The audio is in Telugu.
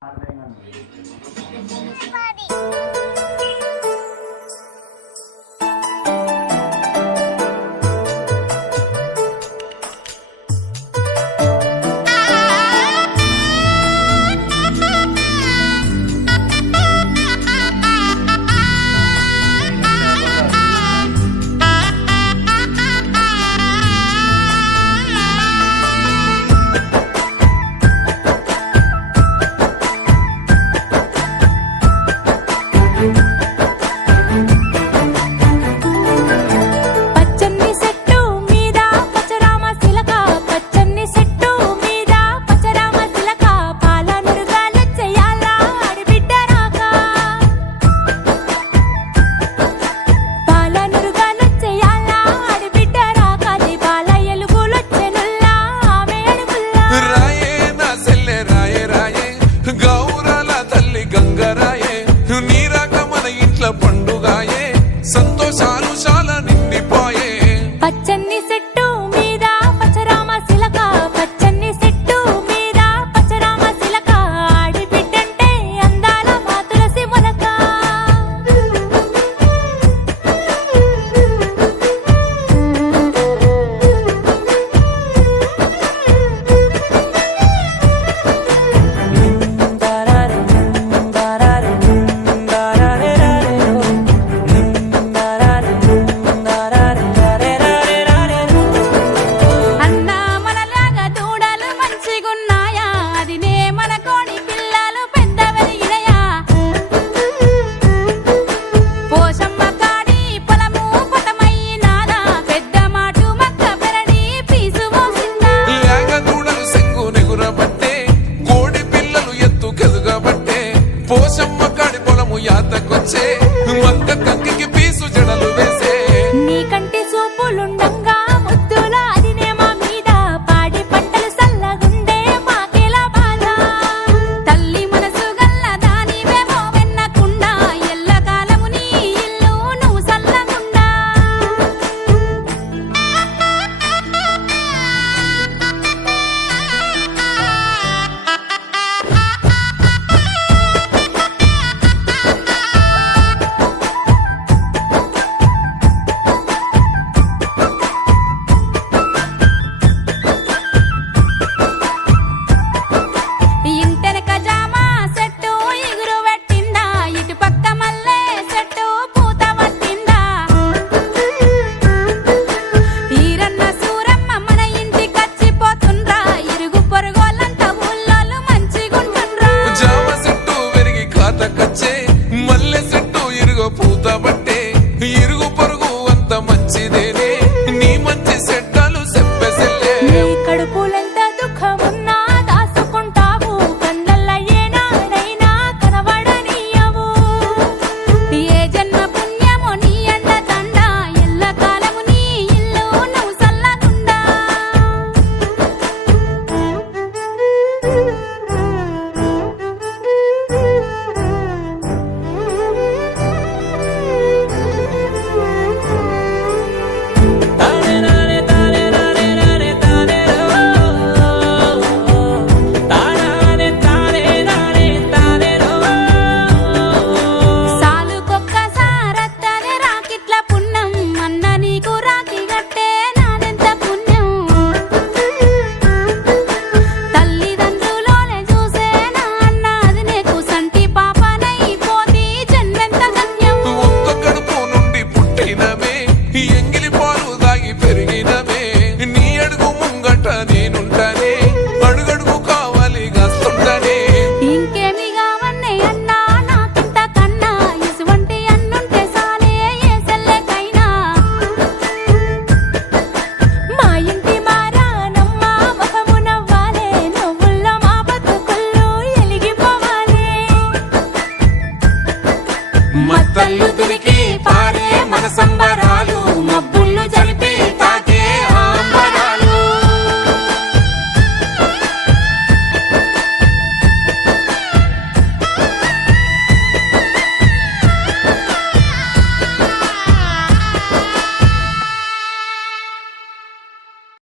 Everybody. ఇరుగ ఇరుగు పొరుగు అంత మంచిదే. కళ్ళు తురికి